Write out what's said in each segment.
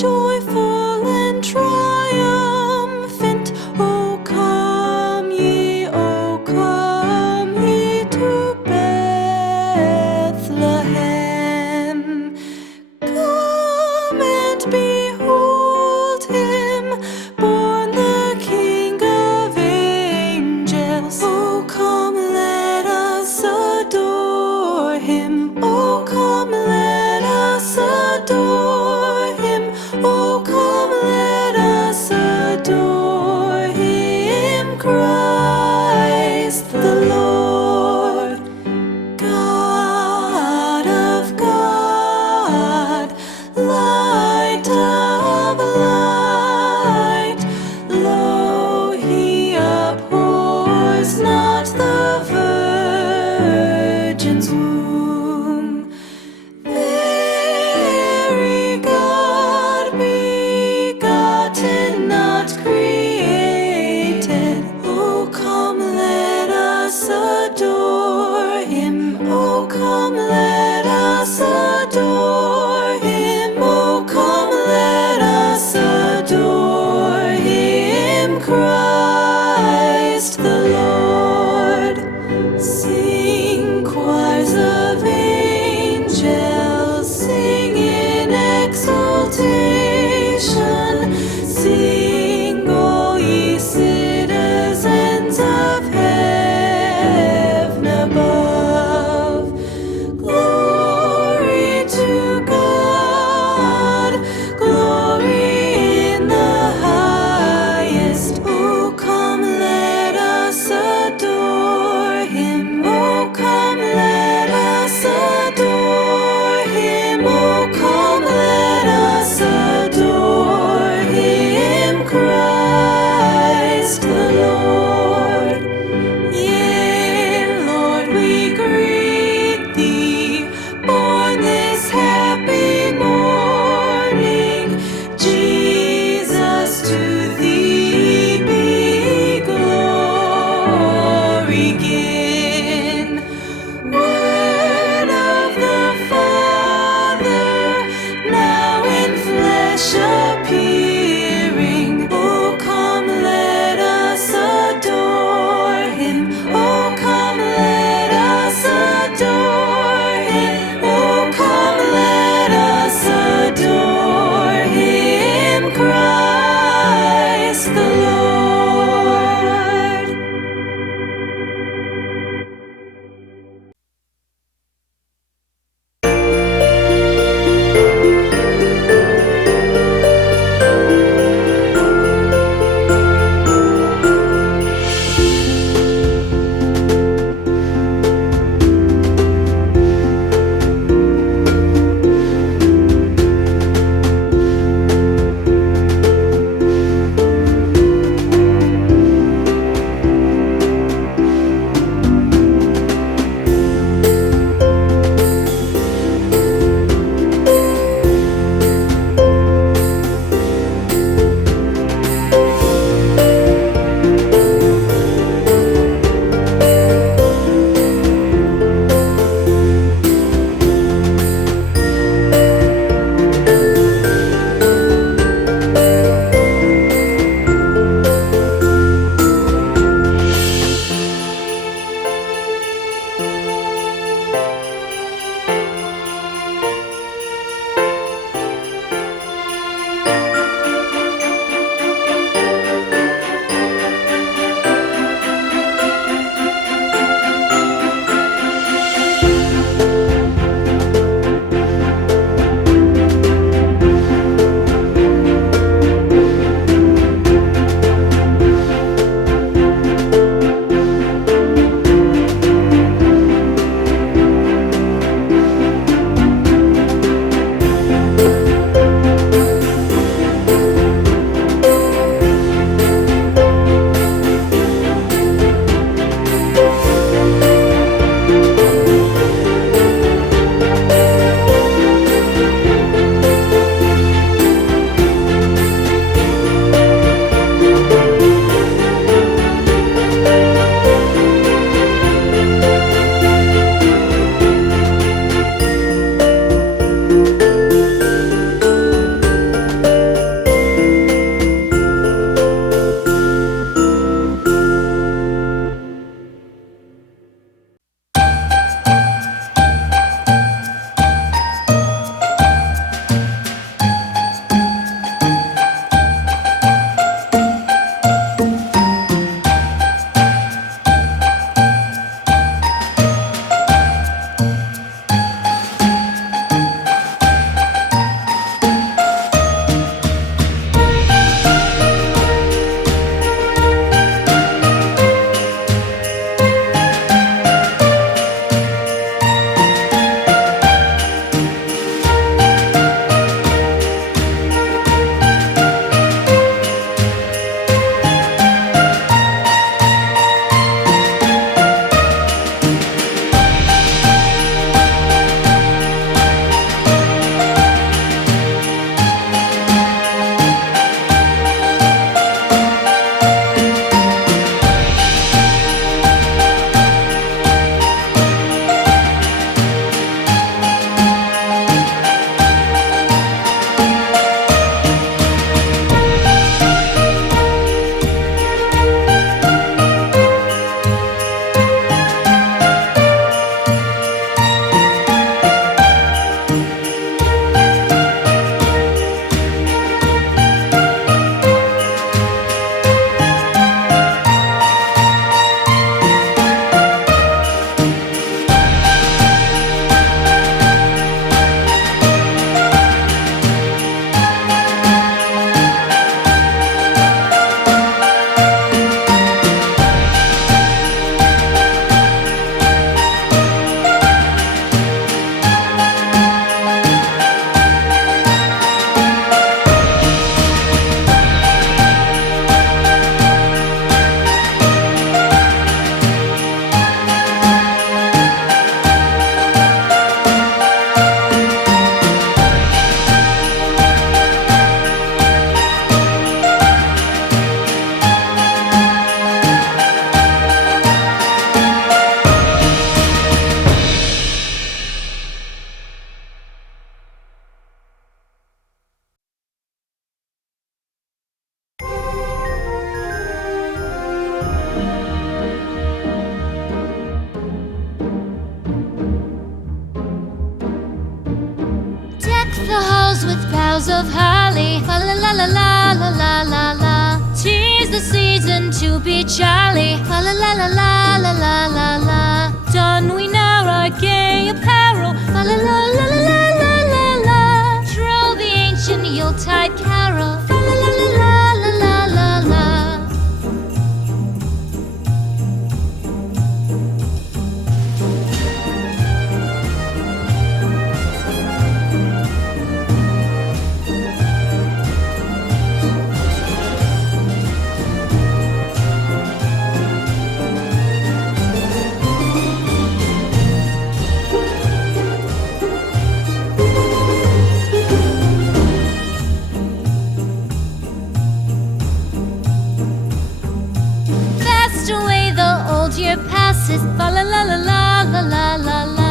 joyful and triumphant. O come ye to Bethlehem. Come and behold him, born the King of angels. Oh, come, let us adore him. Oh, come, let us adore him. Oh, come, let us adore him, Christ the Lord. God of God, light of light, lo, he abhors not the virgin's womb. Very God begotten, not created. Oh, come, let us adore him. Oh, come, let us adore him. Oh, come, let us adore him, Christ the Lord. Sing, choirs of angels, sing in exultation. Sing, all ye citizens of heaven above. Glory to God, glory in the highest. Oh, come, let us adore him. Oh, come, let us adore him. Oh, come, let us adore him, Christ the Lord. Yea, Lord, we greet thee, born this happy morning. Jesus, to thee be glory given. Word of the Father, now in flesh appearing. Oh, come, let us adore him. Oh, come, let us adore him. Oh, come, let us adore him. of holly. Fa la la la la la la la la. 'Tis the season to be jolly. Fa la la la la la la la la. Don we now our gay apparel. Fa la la la la la la la la. Troll the ancient Yuletide carol. Fa la la la la la la la la. Away the old year passes. Fa la la la la la la la la.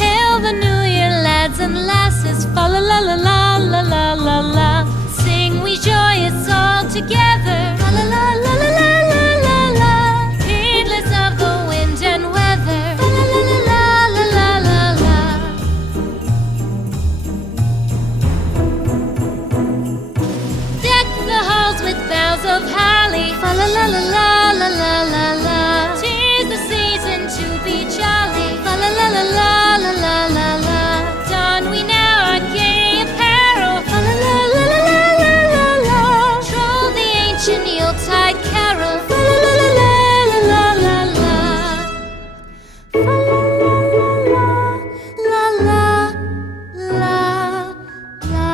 Hail the new year, lads and lasses. Fa la la la la la la la la. Sing we joyous all together. Fa la la la la la la la la. Heedless of the wind and weather. Fa la la la la la la la la. Deck the halls with boughs of holly. Fa la la la la la la la la. 'Tis the season to be jolly. Fa la la la la la la la la. Don we now our gay apparel. Fa la la la la la la la la. Troll the ancient Yuletide carol. Fa la la la la la la la la. Fa la la la la la la la.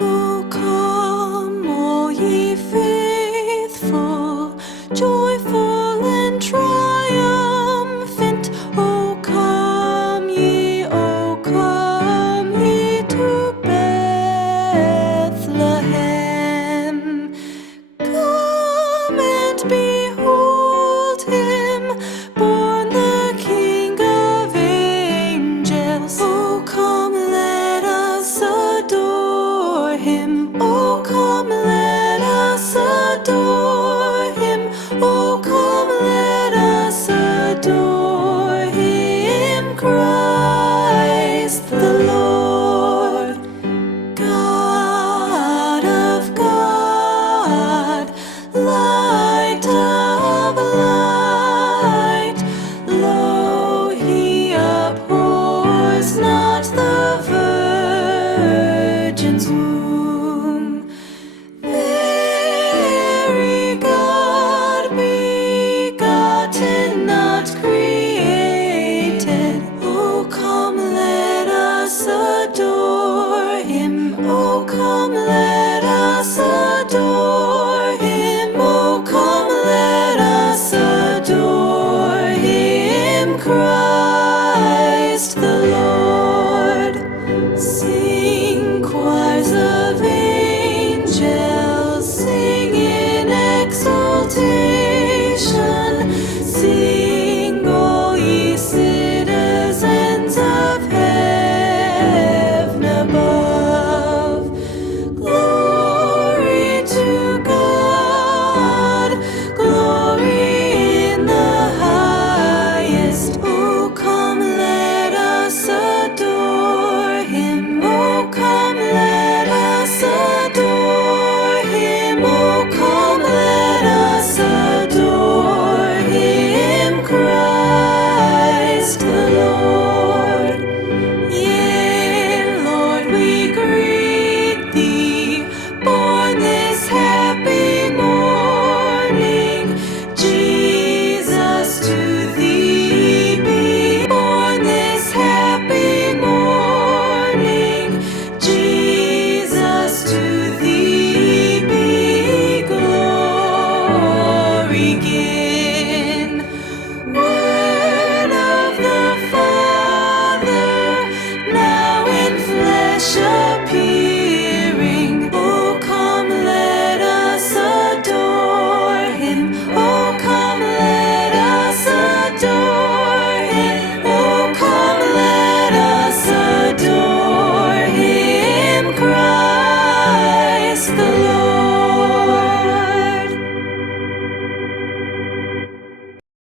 Oh, come, all ye faithful, joyful and triumphant. Oh, come ye to Bethlehem. Come and behold him, born the King of angels. Oh, come, let us adore him. Oh, come, let us adore him. Oh, come, let us adore him, Christ the Lord. God of God, light of light, lo, he abhors not the virgin's womb.